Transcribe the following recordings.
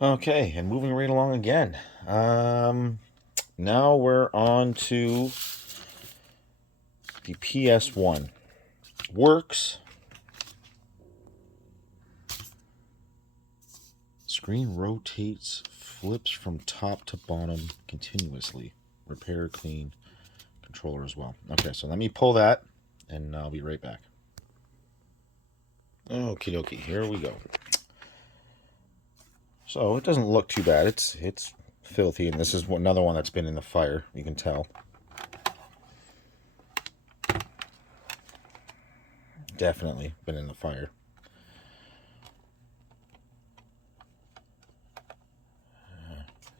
Okay, and moving right along again. Now we're on to the PS1. Works. Screen rotates, flips from top to bottom continuously. Repair, clean, controller as well. Okay, so let me pull that, and I'll be right back. Okie dokie, here we go. So it doesn't look too bad. It's filthy, and this is another one that's been in the fire. You can tell. Definitely been in the fire.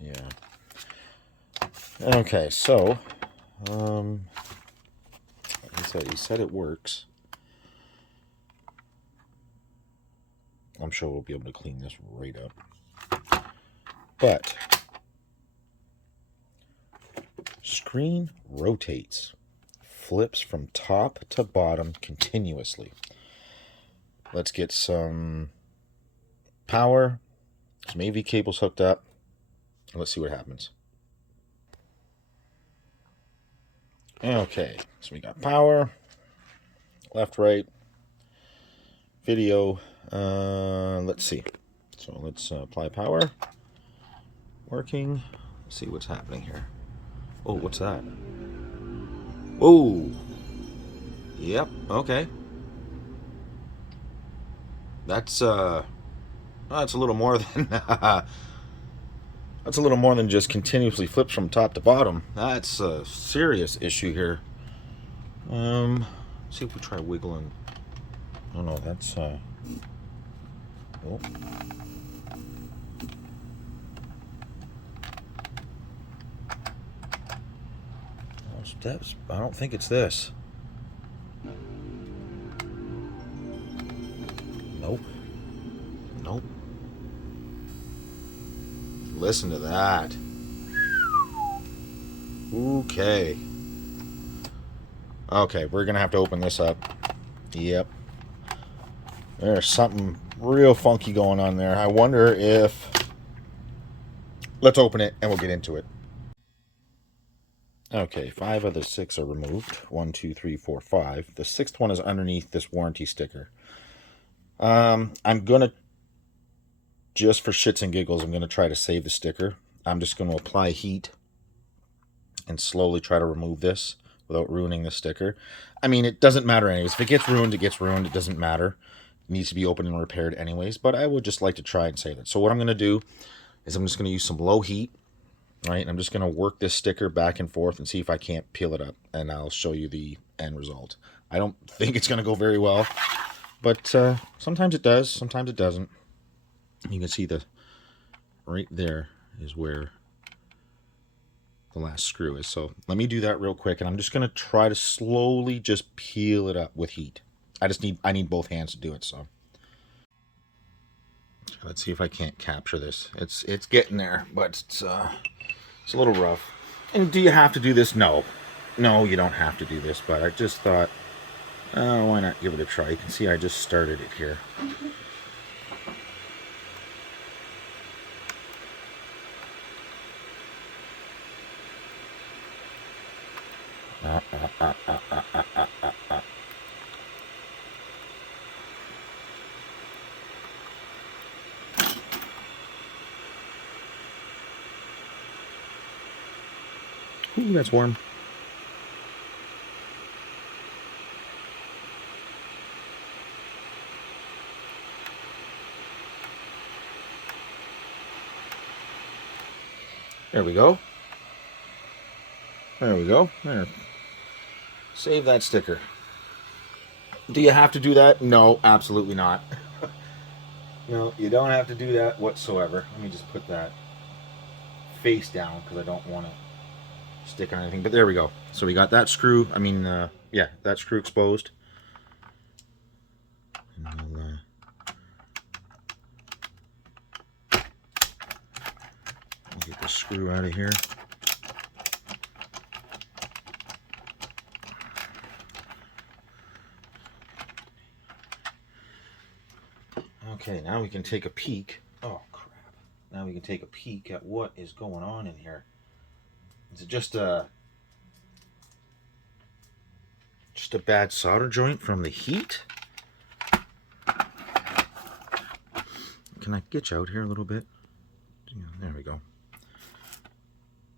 Yeah. Okay, so he said it works. I'm sure we'll be able to clean this right up. But screen rotates, flips from top to bottom continuously. Let's get some power, some AV cables hooked up, and let's see what happens. Okay, so we got power, left, right, video. Let's see. So let's apply power. Working. Let's see what's happening here. Oh, what's that? Oh, yep. Okay. That's a little more than that's a little more than just continuously flips from top to bottom. That's a serious issue here. See if we try wiggling. Oh no, that's oh. Steps. I don't think it's this. Nope. Nope. Listen to that. Okay. Okay, we're gonna have to open this up. Yep. There's something real funky going on there. I wonder if... Let's open it and we'll get into it. Okay, 5 of the 6 are removed. 1, 2, 3, 4, 5. The 6th one is underneath this warranty sticker. I'm gonna, just for shits and giggles, I'm gonna try to save the sticker. I'm just gonna apply heat and slowly try to remove this without ruining the sticker. I mean, it doesn't matter anyways. If it gets ruined, it gets ruined. It doesn't matter. It needs to be opened and repaired anyways, but I would just like to try and save it. So what I'm gonna do is I'm just gonna use some low heat. Right, and I'm just going to work this sticker back and forth and see if I can't peel it up, and I'll show you the end result. I don't think it's going to go very well, but sometimes it does, sometimes it doesn't. You can see the right there is where the last screw is. So let me do that real quick, and I'm just going to try to slowly just peel it up with heat. I need both hands to do it. So let's see if I can't capture this. It's getting there, but it's a little rough. And do you have to do this? No. No, you don't have to do this, but I just thought, why not give it a try? You can see I just started it here. Ooh, that's warm. There we go. There we go. There. Save that sticker. Do you have to do that? No, absolutely not. No, you don't have to do that whatsoever. Let me just put that face down because I don't want to stick on anything. But there we go. So we got that screw. Yeah, that screw exposed. And we'll get the screw out of here. Okay, now we can take a peek. Oh, crap. Now we can take a peek at what is going on in here. Is it just a bad solder joint from the heat? Can I get you out here a little bit? There we go.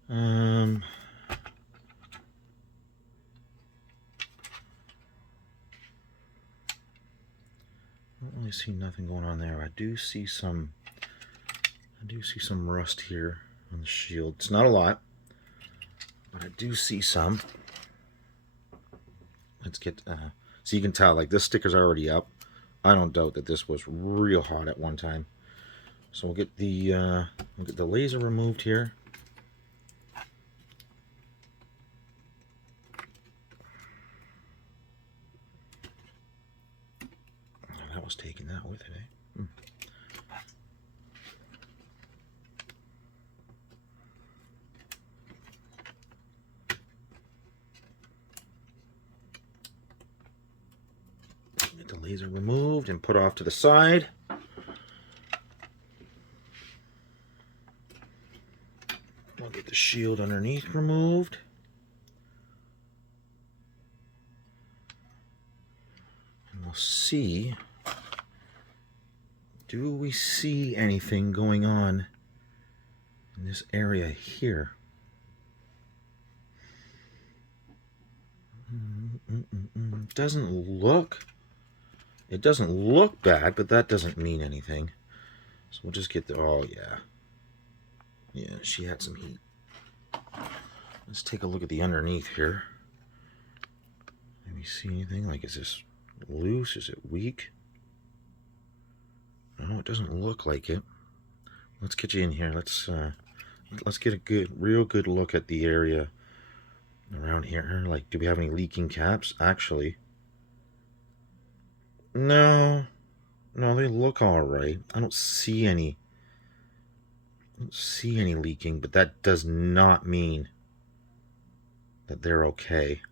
Don't really see nothing going on there. I do see some rust here on the shield. It's not a lot, but I do see some. Let's get so you can tell, like, this sticker's already up. I don't doubt that this was real hot at one time. So we'll get the laser removed here. Oh, that was taking that with it, eh? Get the laser removed and put off to the side. We'll get the shield underneath removed. And we'll see, do we see anything going on in this area here? It doesn't look bad, but that doesn't mean anything. So we'll just get the, oh yeah. Yeah, she had some heat. Let's take a look at the underneath here. Let me see anything. Like, is this loose? Is it weak? No, it doesn't look like it. Let's get you in here. Let's get a real good look at the area around here. Like, do we have any leaking caps? Actually, no, they look all right. I don't see any leaking, but that does not mean that they're okay.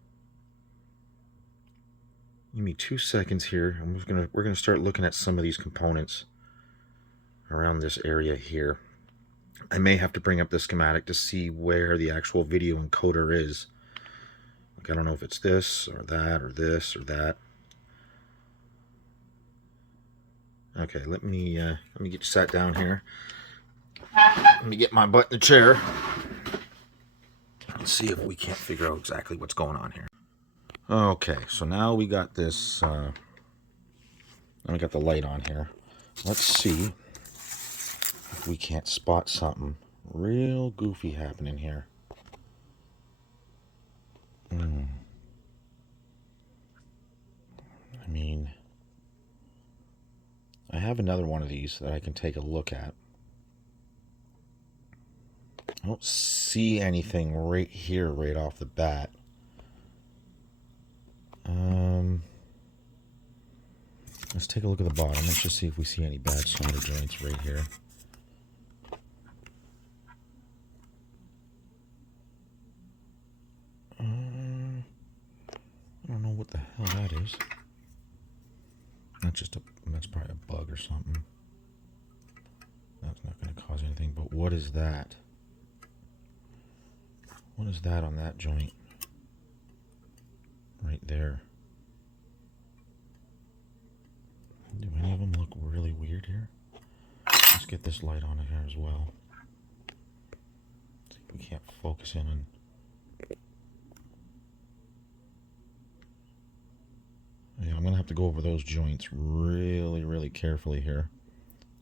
Give me 2 seconds here. We're gonna start looking at some of these components around this area here. I may have to bring up the schematic to see where the actual video encoder is. Like, I don't know if it's this or that or this or that. Okay, let me get you sat down here. Let me get my butt in the chair. Let's see if we can't figure out exactly what's going on here. Okay, so now we got this. We got the light on here. Let's see if we can't spot something real goofy happening here. I mean, I have another one of these that I can take a look at. I don't see anything right here, right off the bat. Let's take a look at the bottom. Let's just see if we see any bad solder joints right here. I don't know what the hell that is. That's probably a bug or something. That's not going to cause anything, but what is that? What is that on that joint? Right there. Do any of them look really weird here? Let's get this light on here as well. See if we can't focus in on. Yeah, I'm going to have to go over those joints really, really carefully here.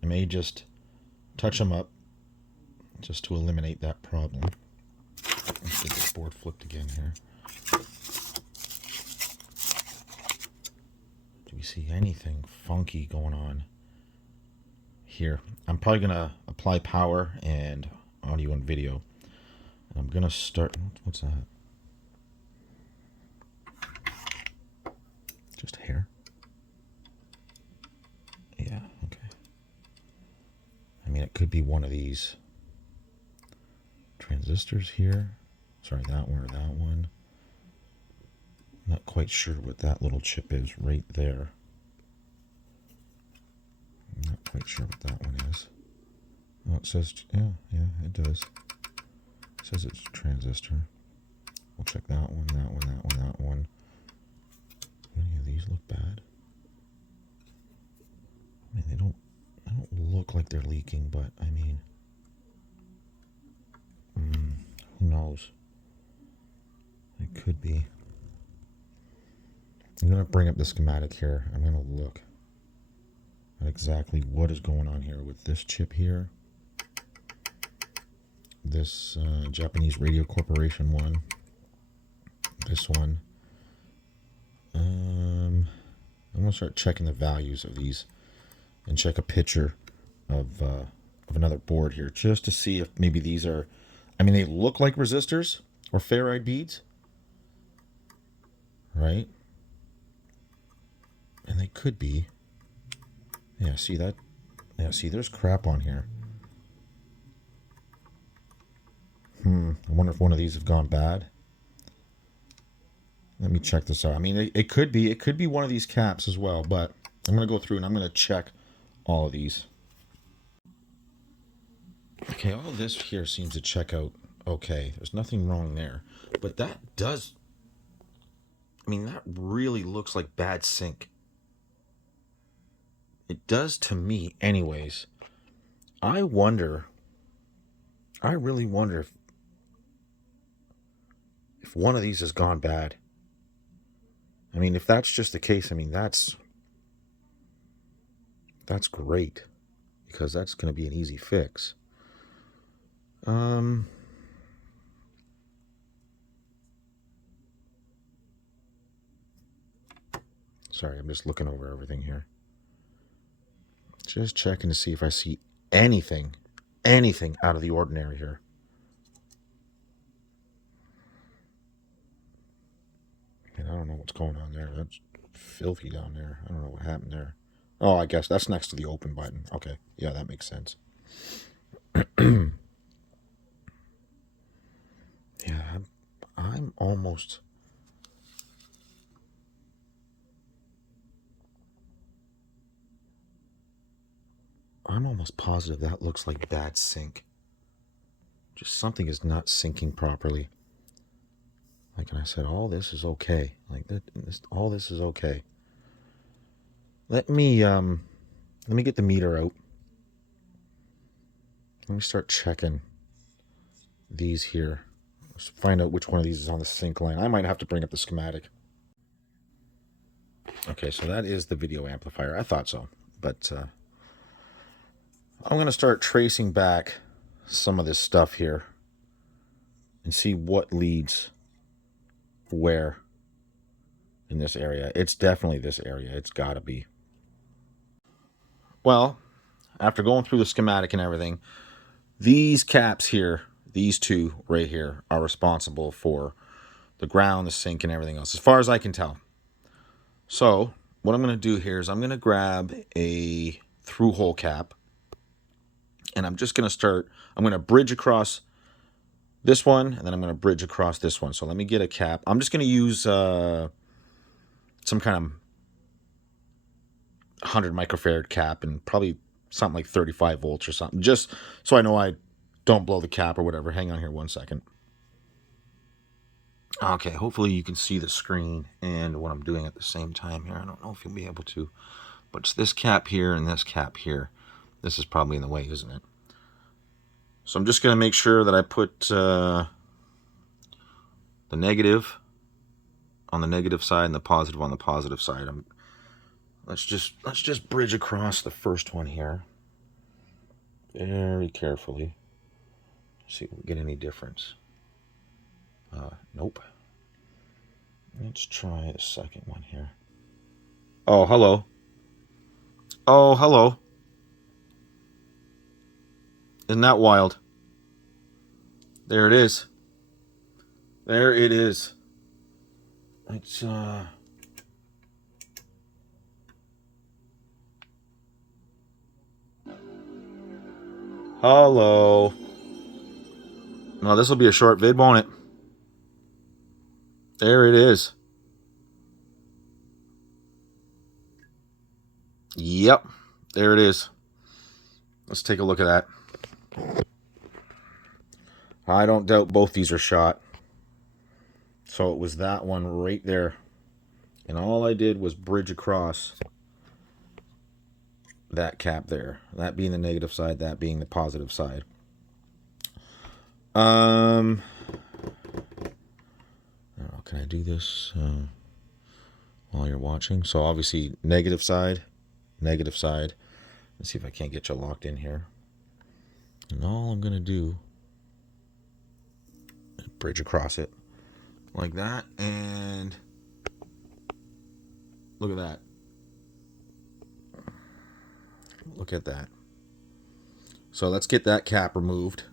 I may just touch them up just to eliminate that problem. Let's get this board flipped again here. Do we see anything funky going on here? I'm probably going to apply power and audio and video. And I'm going to start. What's that? Just hair? Yeah, okay. I mean, it could be one of these transistors here. Sorry, that one or that one. Not quite sure what that little chip is right there. I'm not quite sure what that one is. Oh, it says, yeah, it does. It says it's a transistor. We'll check that one, that one, that one, that one. Any of these look bad? I mean, they don't look like they're leaking, but I mean, who knows? It could be. I'm going to bring up the schematic here. I'm going to look at exactly what is going on here with this chip here. This Japanese Radio Corporation one. This one. I'm going to start checking the values of these and check a picture of another board here just to see if maybe these are, I mean, they look like resistors or ferrite beads, right? And they could be. Yeah, see that? Yeah, see, there's crap on here. I wonder if one of these have gone bad. Let me check this out. I mean, it could be one of these caps as well, but I'm going to go through and I'm going to check all of these. Okay, all this here seems to check out okay. There's nothing wrong there. But that does, I mean, that really looks like bad sync. It does to me anyways. I really wonder if one of these has gone bad. I mean, if that's just the case, I mean, that's great, because that's going to be an easy fix. Sorry, I'm just looking over everything here. Just checking to see if I see anything out of the ordinary here. And I don't know what's going on there. That's filthy down there. I don't know what happened there. Oh, I guess that's next to the open button. Okay, yeah, that makes sense. Yeah, I'm almost... positive that looks like bad sync. Just something is not syncing properly. Like I said, all this is okay. Like that, all this is okay. Let me get the meter out. Let me start checking these here. Let's find out which one of these is on the sync line. I might have to bring up the schematic. Okay, so that is the video amplifier. I thought so, but I'm going to start tracing back some of this stuff here and see what leads where in this area. It's definitely this area. It's got to be. Well, after going through the schematic and everything, these caps here, these two right here, are responsible for the ground, the sink, and everything else, as far as I can tell. So what I'm going to do here is I'm going to grab a through-hole cap, and I'm just going to bridge across this one, and then I'm going to bridge across this one. So let me get a cap. I'm just going to use some kind of 100 microfarad cap, and probably something like 35 volts or something, just so I know I don't blow the cap or whatever. Hang on here 1 second. Okay, hopefully you can see the screen and what I'm doing at the same time here. I don't know if you'll be able to, but it's this cap here and this cap here. This is probably in the way, isn't it? So I'm just going to make sure that I put the negative on the negative side and the positive on the positive side. Let's just bridge across the first one here very carefully. See if we get any difference. Nope. Let's try the second one here. Oh, hello. Oh, hello. Isn't that wild? There it is. There it is. It's hello. Now this will be a short vid, won't it? There it is. Yep. There it is. Let's take a look at that. I don't doubt both these are shot. So it was that one right there. And all I did was bridge across that cap there. That being the negative side, that being the positive side. Can I do this while you're watching? So obviously negative side, negative side. Let's see if I can't get you locked in here. And all I'm going to do is bridge across it like that. And look at that. Look at that. So let's get that cap removed.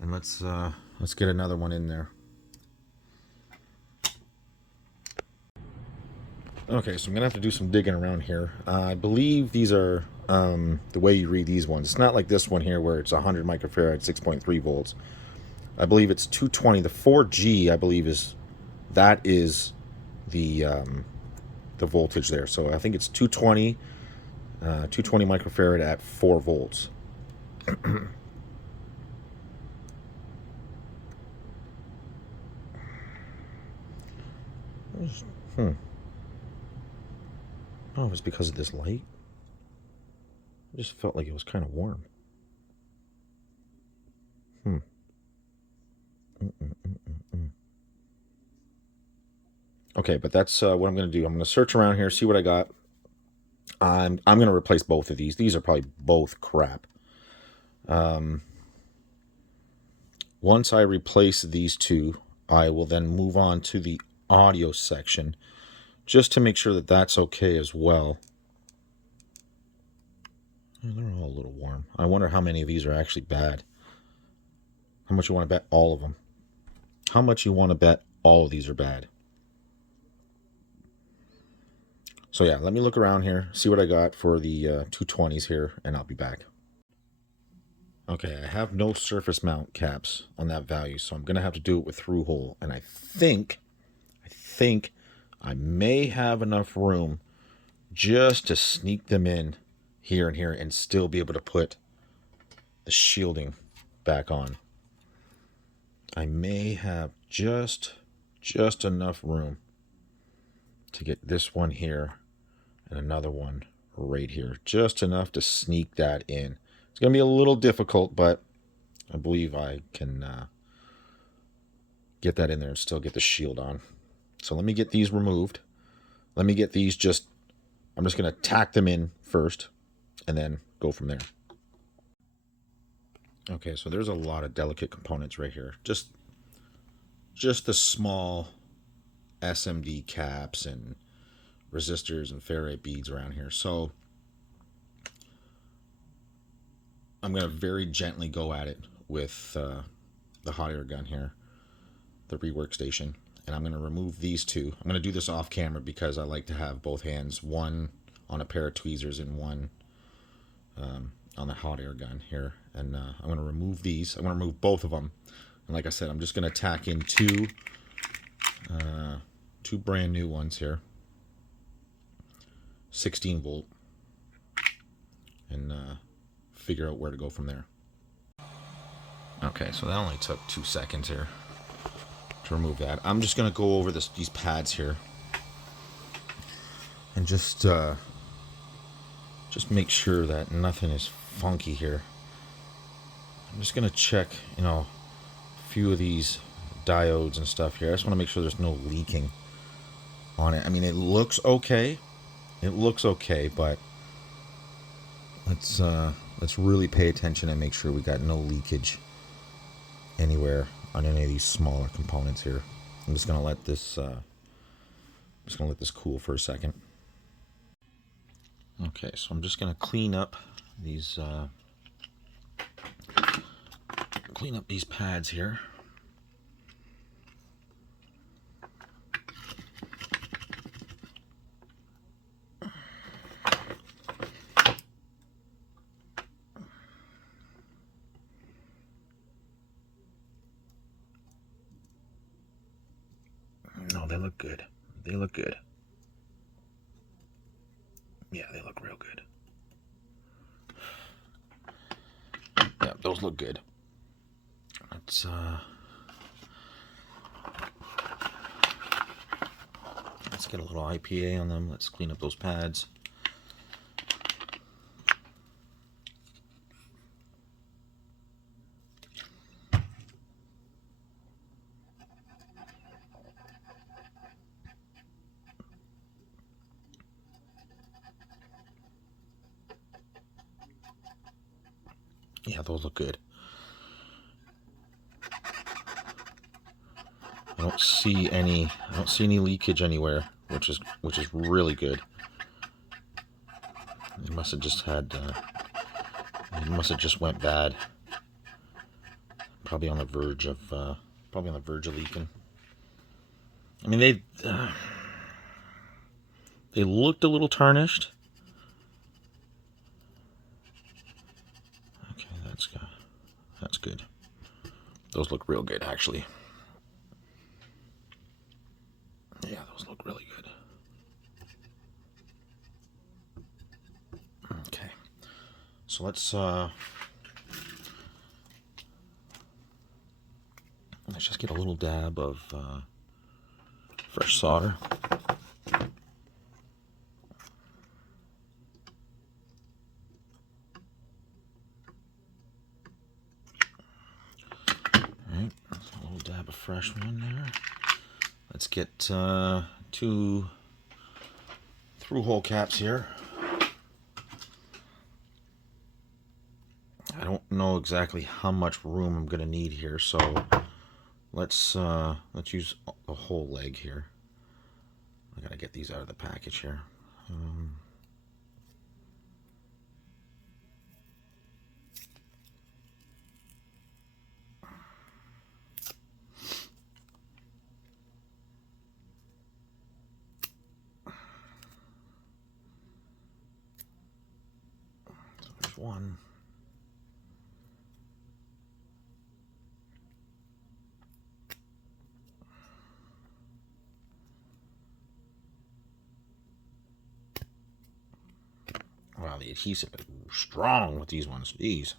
And let's get another one in there. Okay, so I'm gonna have to do some digging around here. I believe these are the way you read these ones. It's not like this one here where it's 100 microfarad, 6.3 volts. I believe it's 220. The 4G, I believe, is the voltage there. So I think it's 220 microfarad at 4 volts. Oh, it was because of this light. I just felt like it was kind of warm. Okay, but that's what I'm going to do. I'm going to search around here, see what I got. I'm going to replace both of these. These are probably both crap. Once I replace these two, I will then move on to the audio section, just to make sure that that's okay as well. They're all a little warm. I wonder how many of these are actually bad. How much you want to bet all of them? How much you want to bet all of these are bad? So yeah, let me look around here, see what I got for the 220s here, and I'll be back. Okay, I have no surface mount caps on that value, so I'm going to have to do it with through hole. And I think I may have enough room just to sneak them in here and here and still be able to put the shielding back on. I may have just enough room to get this one here and another one right here. Just enough to sneak that in. It's going to be a little difficult, but I believe I can get that in there and still get the shield on. So let me get these removed. Let me get these I'm just going to tack them in first and then go from there. Okay, so there's a lot of delicate components right here. Just the small SMD caps and resistors and ferrite beads around here. So I'm going to very gently go at it with the hot air gun here, the rework station. And I'm going to remove these two. I'm going to do this off camera because I like to have both hands, one on a pair of tweezers and one on the hot air gun here. And I'm going to remove these. I'm going to remove both of them. And like I said, I'm just going to tack in two brand new ones here. 16 volt. And figure out where to go from there. Okay, so that only took 2 seconds here to remove that. I'm just going to go over these pads here and just make sure that nothing is funky here. I'm just going to check, a few of these diodes and stuff here. I just want to make sure there's no leaking on it. I mean, it looks okay. It looks okay, but let's really pay attention and make sure we got no leakage anywhere on any of these smaller components here. I'm just gonna let this cool for a second. Okay, so I'm just gonna clean up these pads here. No, they look good. They look good. Yeah, they look real good. those look good. Let's get a little IPA on them. Let's clean up those pads. Yeah, those look good. I don't see any leakage anywhere, which is really good. It must have just went bad. Probably on the verge of leaking. I mean, they looked a little tarnished. Okay, that's good. Those look real good, actually. Yeah, those look really good. Okay, so let's just get a little dab of fresh solder. Alright, a little dab of fresh one there. Let's get 2 through-hole caps here. I don't know exactly how much room I'm going to need here, so let's use the whole leg here. I gotta get these out of the package here. So there's one. Wow, the adhesive is strong with these ones. Jeez.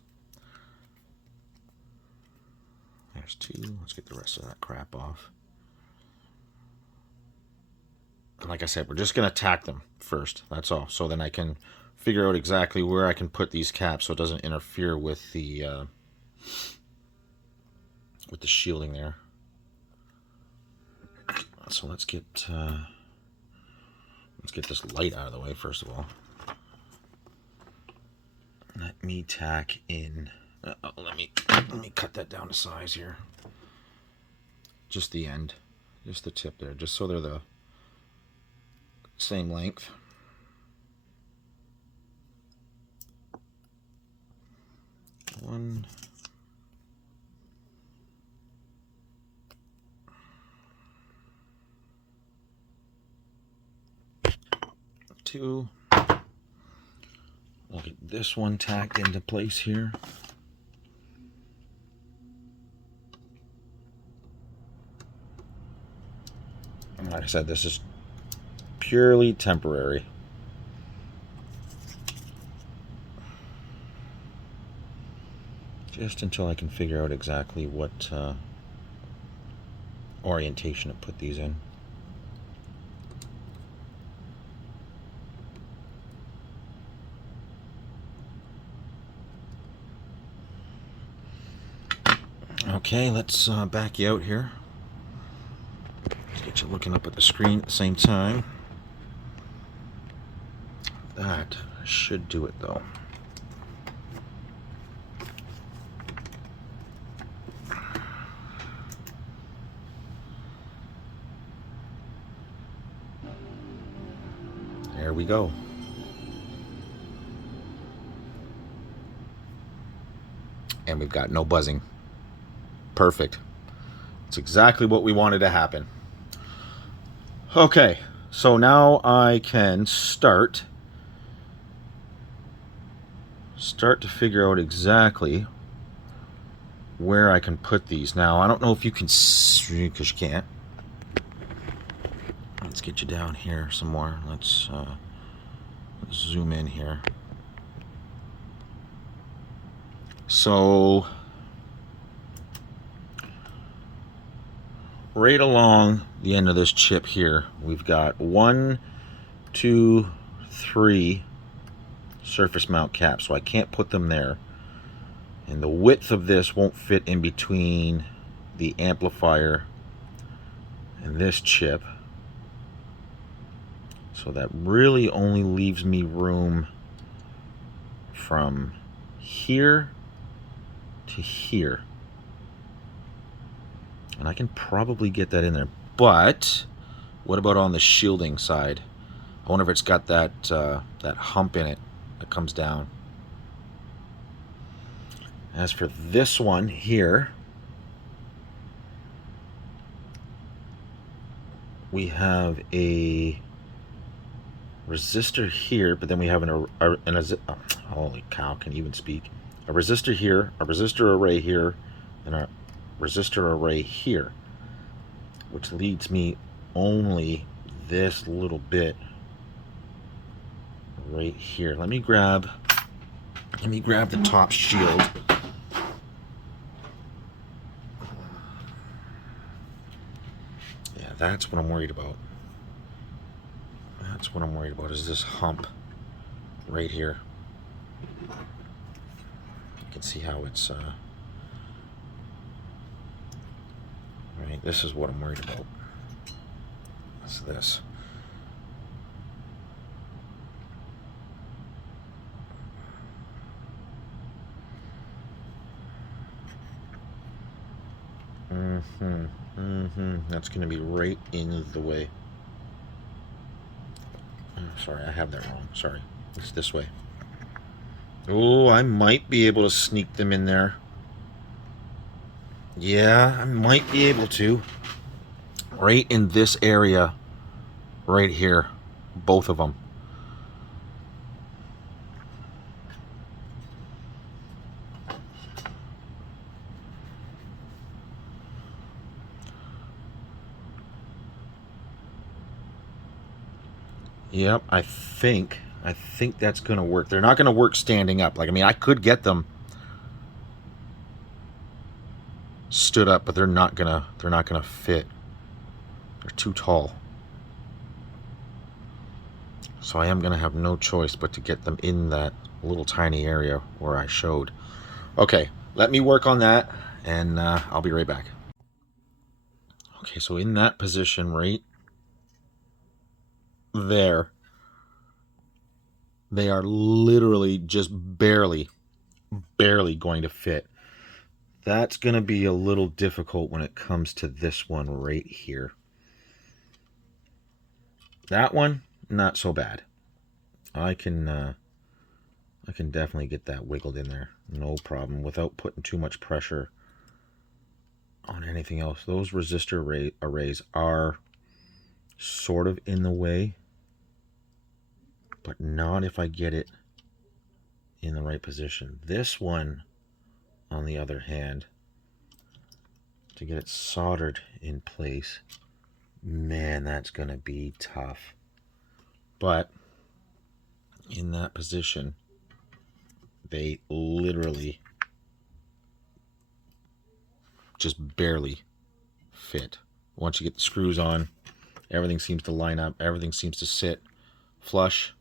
There's 2. Let's get the rest of that crap off. And like I said, we're just going to tack them first. That's all. So then I can figure out exactly where I can put these caps so it doesn't interfere with the shielding there. So let's get this light out of the way first of all. Let me tack in. Let me cut that down to size here. Just the end, just the tip there, just so they're the same length. One. 2. I'll get this one tacked into place here. And like I said, this is purely temporary. Just until I can figure out exactly what orientation to put these in. Okay, let's back you out here. Let's get you looking up at the screen at the same time. That should do it though. There we go. And we've got no buzzing. Perfect. It's exactly what we wanted to happen. Okay, so now I can start to figure out exactly where I can put these. Now, I don't know if you can see, because you can't. Let's get you down here some more. Let's zoom in here. So right along the end of this chip here, we've got 1, 2, 3 surface mount caps, so I can't put them there. And the width of this won't fit in between the amplifier and this chip. So that really only leaves me room from here to here. And I can probably get that in there. But what about on the shielding side? I wonder if it's got that that hump in it that comes down. As for this one here, we have a resistor here, but then we have holy cow, can you even speak? A resistor here, a resistor array here, and a resistor array here, which leads me only this little bit right here. Let me grab the top shield. Yeah, that's what I'm worried about. That's what I'm worried about, is this hump right here. You can see how it's right, this is what I'm worried about. What's this? That's going to be right in the way. Sorry, I have that wrong. Sorry. It's this way. Oh, I might be able to sneak them in there. Yeah, I might be able to. Right in this area. Right here. Both of them. Yep, I think that's going to work. They're not going to work standing up. Like, I mean, I could get them stood up, but they're not going to fit. They're too tall. So I am going to have no choice but to get them in that little tiny area where I showed. Okay, let me work on that, and I'll be right back. Okay, so in that position right there, they are literally just barely going to fit. That's going to be a little difficult when it comes to this one right here. That one, not so bad. I can definitely get that wiggled in there, no problem, without putting too much pressure on anything else. Those resistor arrays are sort of in the way, but not if I get it in the right position. This one, on the other hand, to get it soldered in place, man, that's going to be tough. But in that position, they literally just barely fit. Once you get the screws on, everything seems to line up, everything seems to sit flush.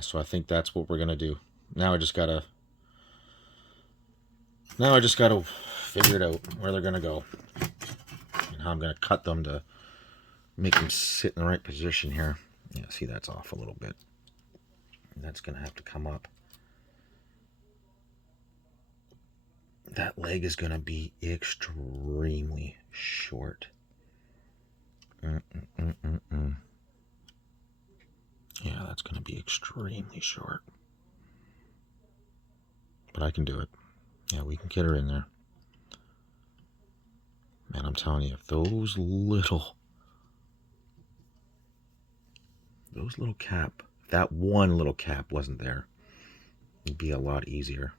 So I think that's what we're going to do. Now I just got to figure it out where they're going to go and how I'm going to cut them to make them sit in the right position here. Yeah, see, that's off a little bit. That's going to have to come up. That leg is going to be extremely short. Yeah, that's going to be extremely short. But I can do it. Yeah, we can get her in there. Man, I'm telling you, if those little cap, that one little cap wasn't there, it'd be a lot easier.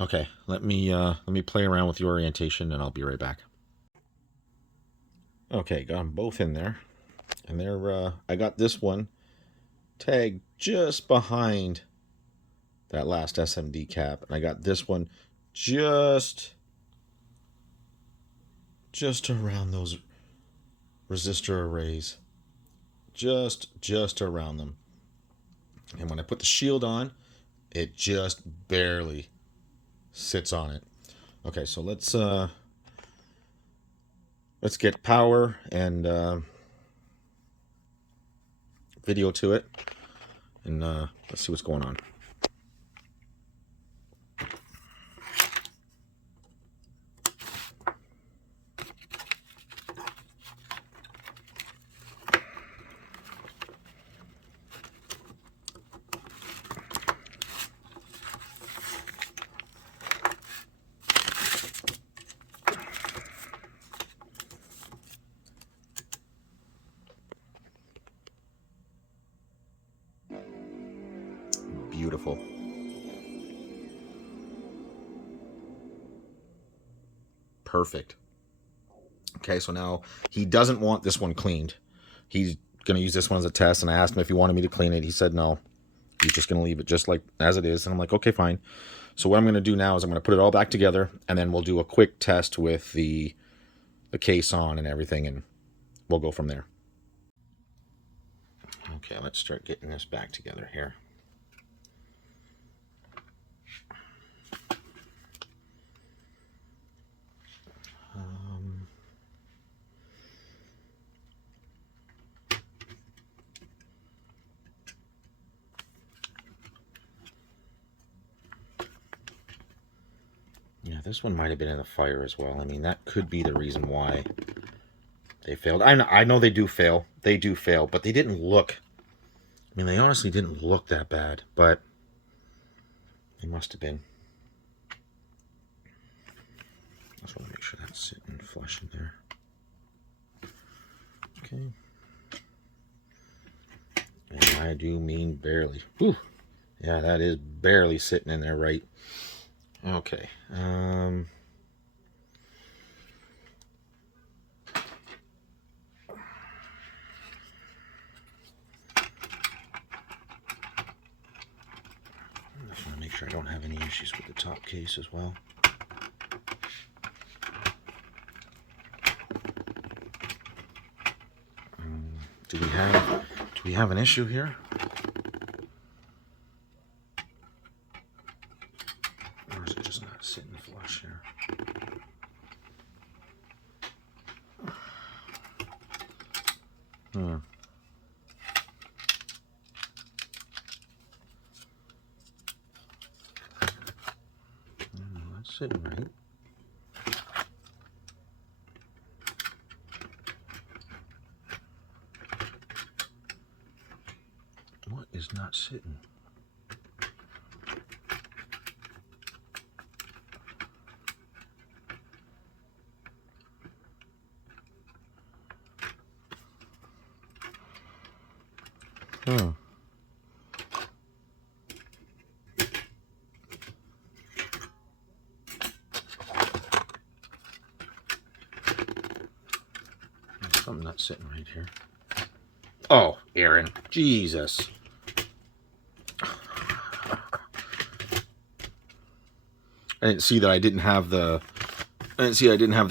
Okay, let me play around with the orientation, and I'll be right back. Okay, got them both in there, and they're I got this one tag just behind that last SMD cap, and I got this one just around those resistor arrays, just around them. And when I put the shield on, it just barely sits on it. Okay, so let's get power and video to it, and let's see what's going on. Beautiful. Perfect. Okay, so now he doesn't want this one cleaned. He's going to use this one as a test, and I asked him if he wanted me to clean it. He said no. He's just going to leave it just like as it is. And I'm like, okay, fine. So what I'm going to do now is I'm going to put it all back together, and then we'll do a quick test with the case on and everything, and we'll go from there. Okay, let's start getting this back together here. Yeah, this one might have been in the fire as well. I mean, that could be the reason why they failed. I know they do fail. They do fail, but they didn't look... I mean, they honestly didn't look that bad, but they must have been. I just want to make sure that's sitting flush in there. Okay. And I do mean barely. Whew. Yeah, that is barely sitting in there right. Okay. I'm just want to make sure I don't have any issues with the top case as well. Do we have an issue here? Or is it just not sitting flush here? That's sitting right. What is not sitting? There's something not sitting right here. Oh, Aaron, Jesus. I didn't see that I didn't have the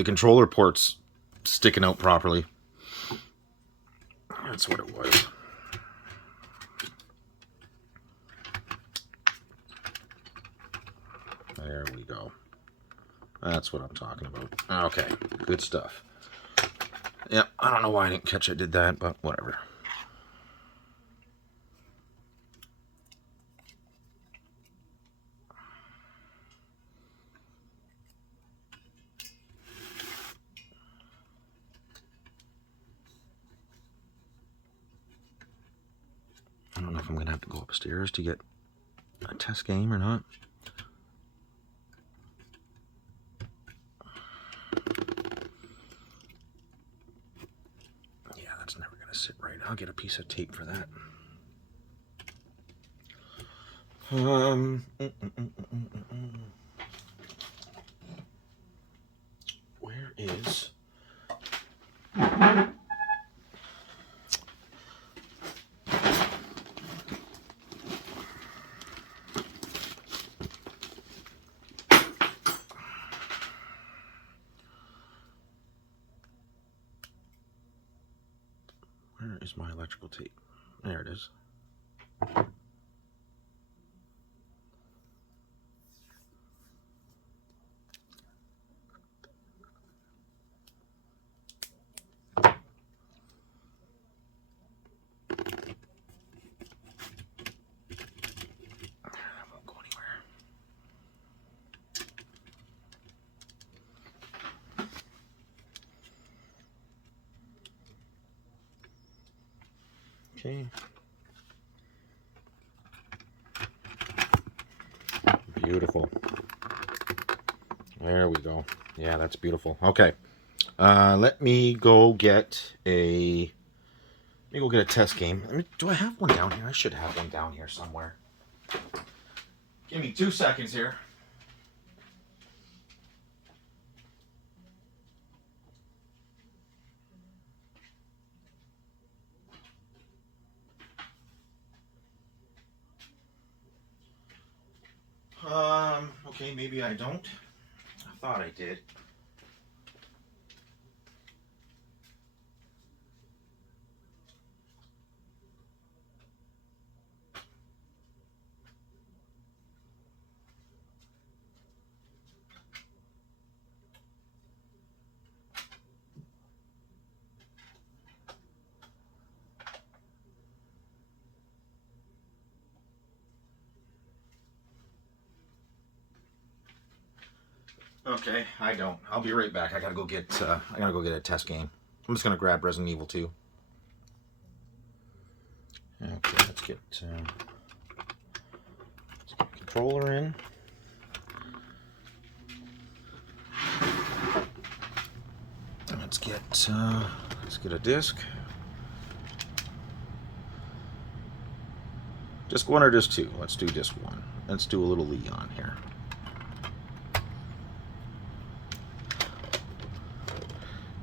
controller ports sticking out properly. That's what it was. There we go. That's what I'm talking about. Okay, good stuff. Yeah, I don't know why I didn't catch I did that, but whatever. I don't know if I'm going to have to go upstairs to get a test game or not. Yeah, that's never going to sit right. I'll get a piece of tape for that. Where is... There it is. Okay. Beautiful. There we go. Yeah, that's beautiful. Okay. Let me go get a test game. Do I have one down here? I should have one down here somewhere. Give me 2 seconds here. Okay, maybe I don't. I thought I did. Okay, I don't. I'll be right back. I gotta go get a test game. I'm just gonna grab Resident Evil 2. Okay, let's get the controller in. Let's get a disc. Disc 1 or disc 2? Let's do disc 1. Let's do a little Leon here.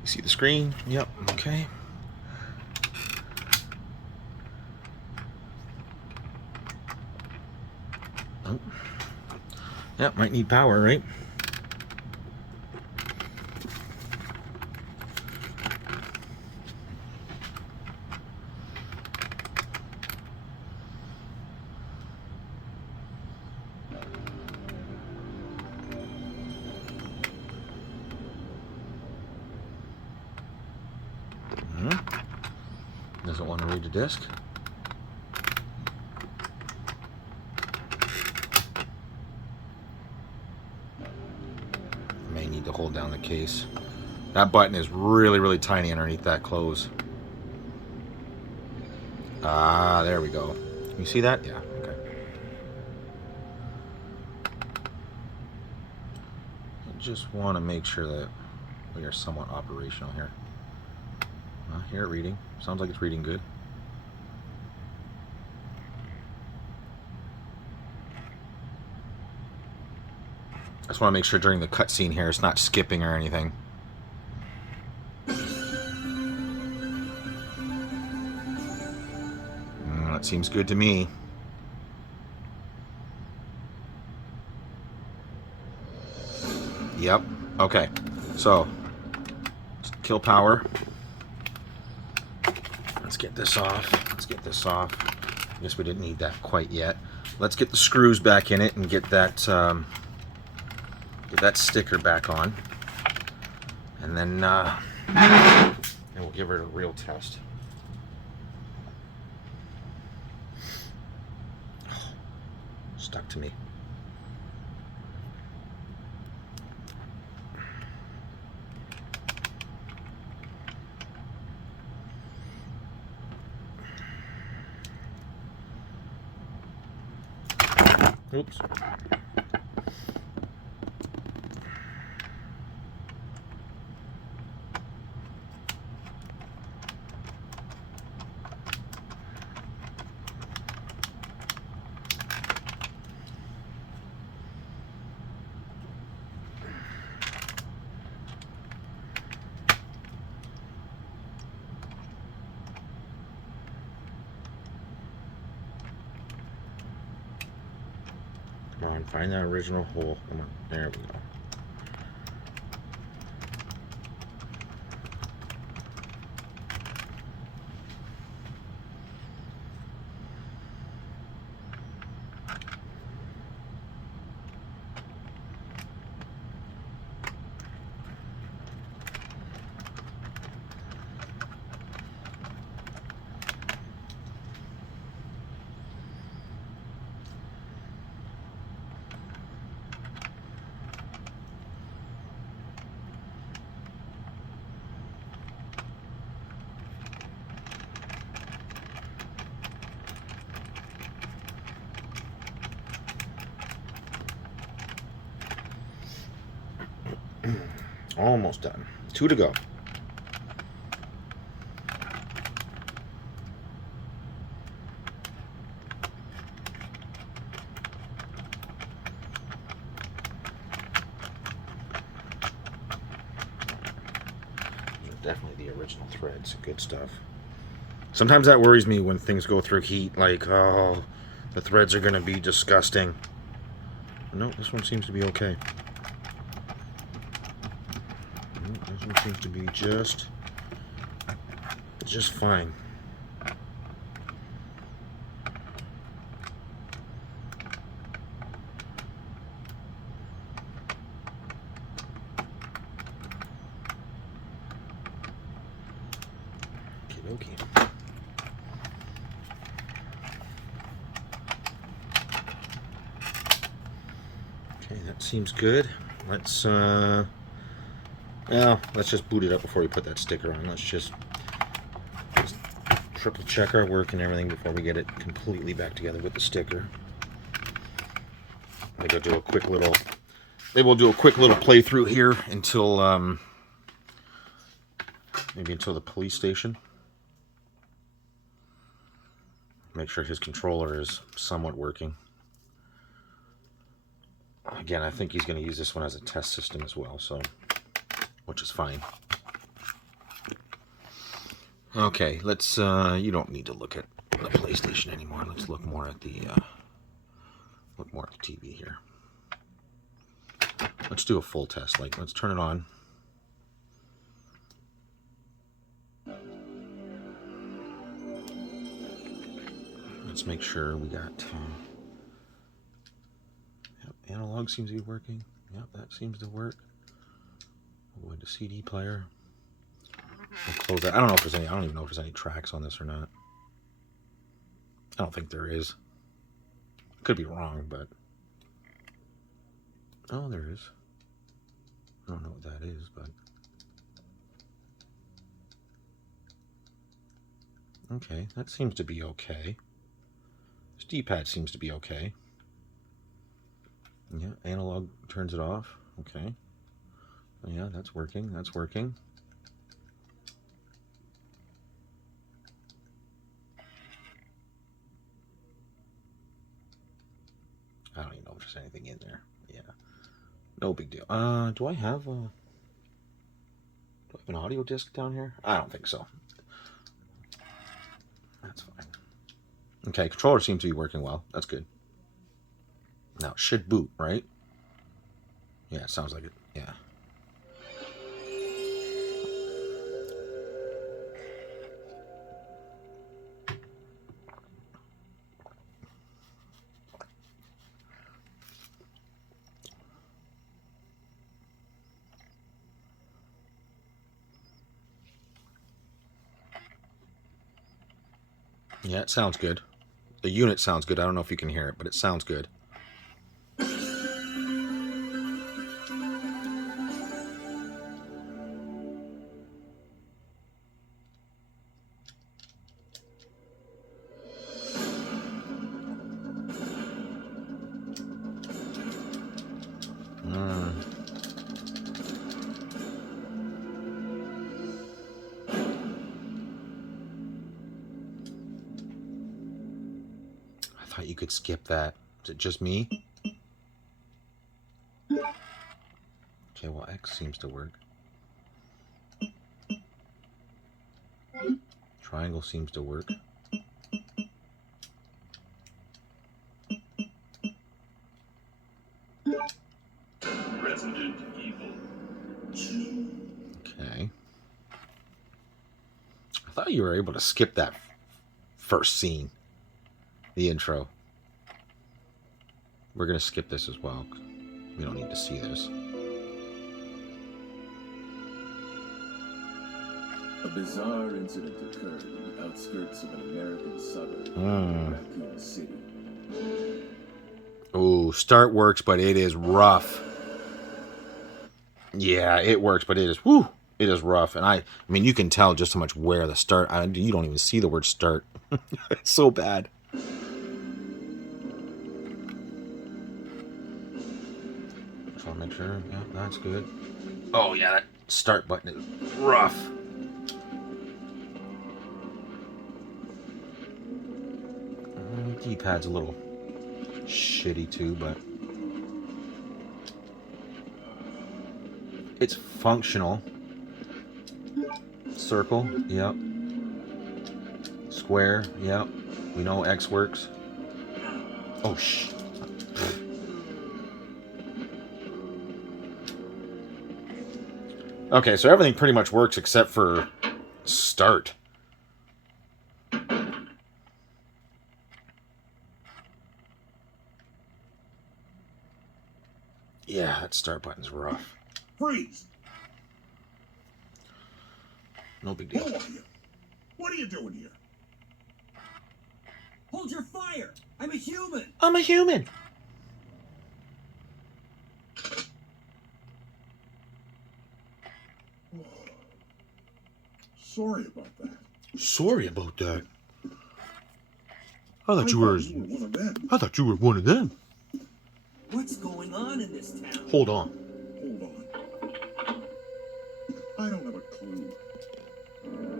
You see the screen? Yep, okay. Oh. Yep, might need power, right? Doesn't want to read the disc. May need to hold down the case. That button is really, really tiny underneath that close. Ah, there we go. You see that? Yeah, okay. I just want to make sure that we are somewhat operational here. Hear it reading. Sounds like it's reading good. I just want to make sure during the cutscene here it's not skipping or anything. That seems good to me. Yep. Okay. So, kill power. Let's get this off. Let's get this off. I guess we didn't need that quite yet. Let's get the screws back in it and get that sticker back on, and then we'll give it a real test. Stuck to me. Oops. Come on, find that original hole. Come on, there we go. Almost done. 2 to go. Definitely the original threads. Good stuff. Sometimes that worries me when things go through heat, like, oh, the threads are going to be disgusting. No, this one seems to be okay. This one seems to be just fine. Okey-dokey. Okay, that seems good. Let's just boot it up before we put that sticker on. Let's just triple check our work and everything before we get it completely back together with the sticker. Maybe we'll do a quick little playthrough here until maybe until the police station. Make sure his controller is somewhat working. Again, I think he's going to use this one as a test system as well, so, which is fine. Okay, let's, you don't need to look at the PlayStation anymore. Let's look more at the, TV here. Let's do a full test. Like, let's turn it on. Let's make sure we got, yep, analog seems to be working. Yep, that seems to work. We'll go into CD player. We'll close that. I don't even know if there's any tracks on this or not. I don't think there is. Could be wrong, but... Oh, there is. I don't know what that is, but... Okay, that seems to be okay. This D-pad seems to be okay. Yeah, analog turns it off. Okay. Yeah, that's working. That's working. I don't even know if there's anything in there. Yeah. No big deal. Do I have an audio disc down here? I don't think so. That's fine. Okay, controller seems to be working well. That's good. Now it should boot, right? Yeah, it sounds like it. Yeah. Yeah, it sounds good. The unit sounds good. I don't know if you can hear it, but it sounds good. I thought you could skip that. Is it just me? Okay, well, X seems to work. Triangle seems to work. Resident Evil 2. Okay. I thought you were able to skip that first scene. The intro. We're going to skip this as well. We don't need to see this. A bizarre incident occurred in the outskirts of an American suburb of Raccoon City. Oh, start works, but it is rough. Yeah, it works, but it is, whew, it is rough. And I mean, you can tell just how much wear the start, you don't even see the word start. It's so bad. Just want to make sure, yeah, that's good. Oh yeah, that start button is rough. D-pad's a little shitty too, but it's functional. Circle, yep. Square, yep. We know X works. Oh, Okay, so everything pretty much works except for start. Yeah, that start button's rough. Freeze! No big deal. Who are you? What are you doing here? Hold your fire! I'm a human! I'm a human. Sorry about that. Sorry about that. I thought you were one of them. I thought you were one of them. What's going on in this town? Hold on. Hold on. I don't have a clue.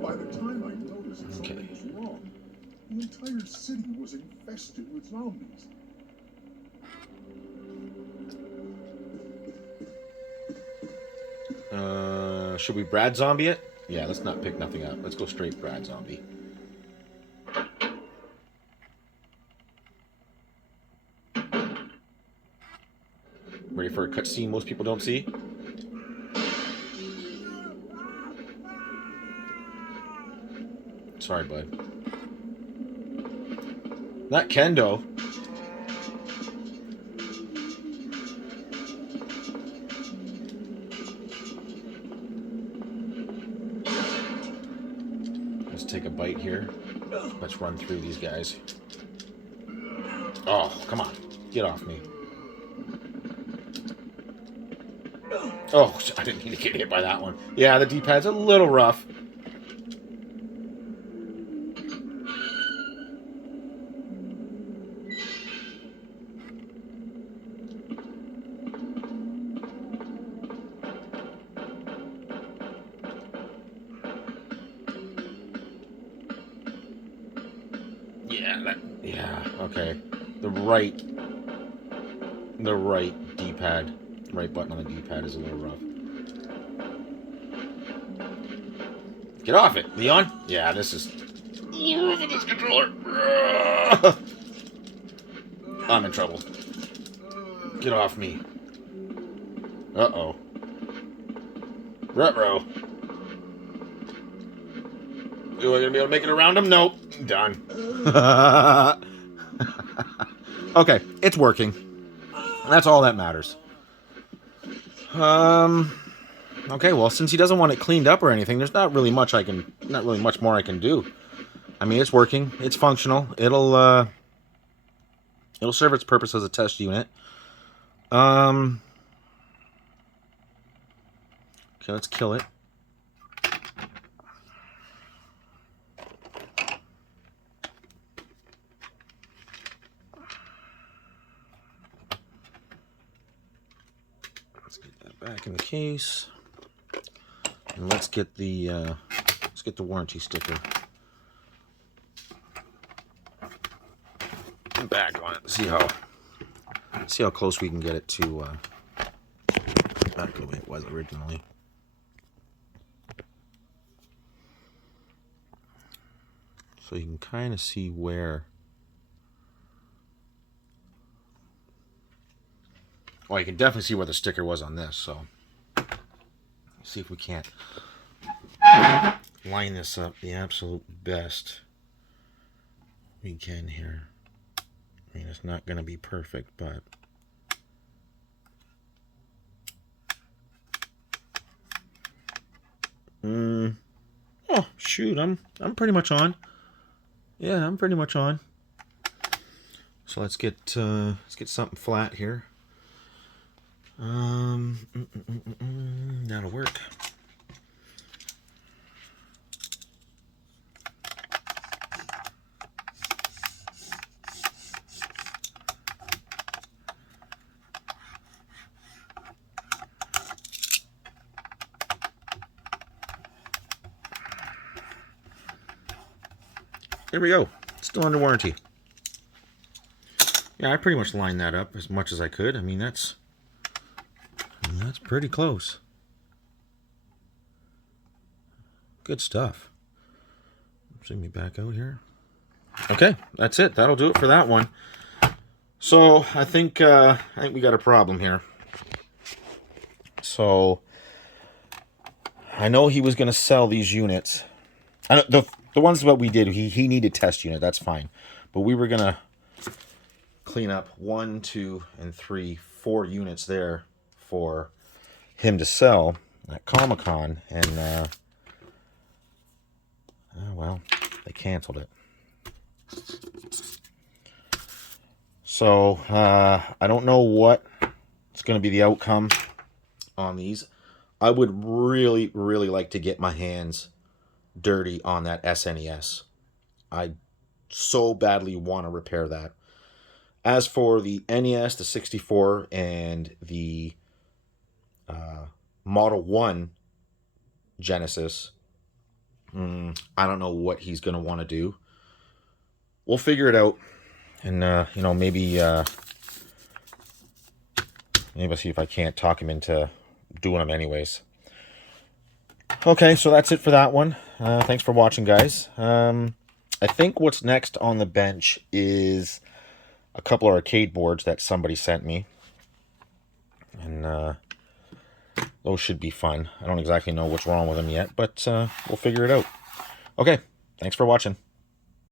By the time I noticed that something was wrong, the entire city was infested with zombies. Should we Brad Zombie it? Yeah, let's not pick nothing up. Let's go straight Brad Zombie. Ready for a cutscene most people don't see? Sorry, bud. Not Kendo. Let's take a bite here. Let's run through these guys. Oh, come on. Get off me. Oh, I didn't mean to get hit by that one. Yeah, the D-pad's a little rough. Yeah, okay. The right D-pad, right button on the D-pad is a little rough. Get off it, Leon. Yeah, this is a little rough with this controller. I'm in trouble. Get off me. Uh-oh. Ruh-roh. Am I gonna be able to make it around him? Nope. Done. Okay, it's working. That's all that matters. Okay, well, since he doesn't want it cleaned up or anything, there's not really much more I can do. I mean, it's working. It's functional. It'll serve its purpose as a test unit. Okay, let's kill it. Let's get that back in the case. And let's get the warranty sticker back on it. See how close we can get it to back the way it was originally. So you can kind of see where. Well, you can definitely see where the sticker was on this. So see if we can't line this up the absolute best we can here. I mean, it's not going to be perfect, but oh shoot, I'm pretty much on. Yeah, I'm pretty much on. So let's get something flat here. That'll work. there we go. Still under warranty. Yeah, I pretty much lined that up as much as I could. I mean, that's pretty close. Good stuff. Bring me back out here. Okay, that's it. That'll do it for that one. So I think we got a problem here. So I know he was going to sell these units. The ones that we did, he needed test unit. That's fine. But we were going to clean up 1, 2, and 3, 4 units there for him to sell at Comic-Con, and well, they canceled it. So I don't know what it's going to be the outcome on these. I would really, really like to get my hands dirty on that SNES. I so badly want to repair that. As for the NES, the 64, and the Model 1 Genesis, I don't know what he's going to want to do. We'll figure it out. And, maybe I'll see if I can't talk him into doing them anyways. Okay, so that's it for that one. Thanks for watching, guys. I think what's next on the bench is a couple of arcade boards that somebody sent me. And those should be fun. I don't exactly know what's wrong with them yet, but we'll figure it out. Okay, thanks for watching.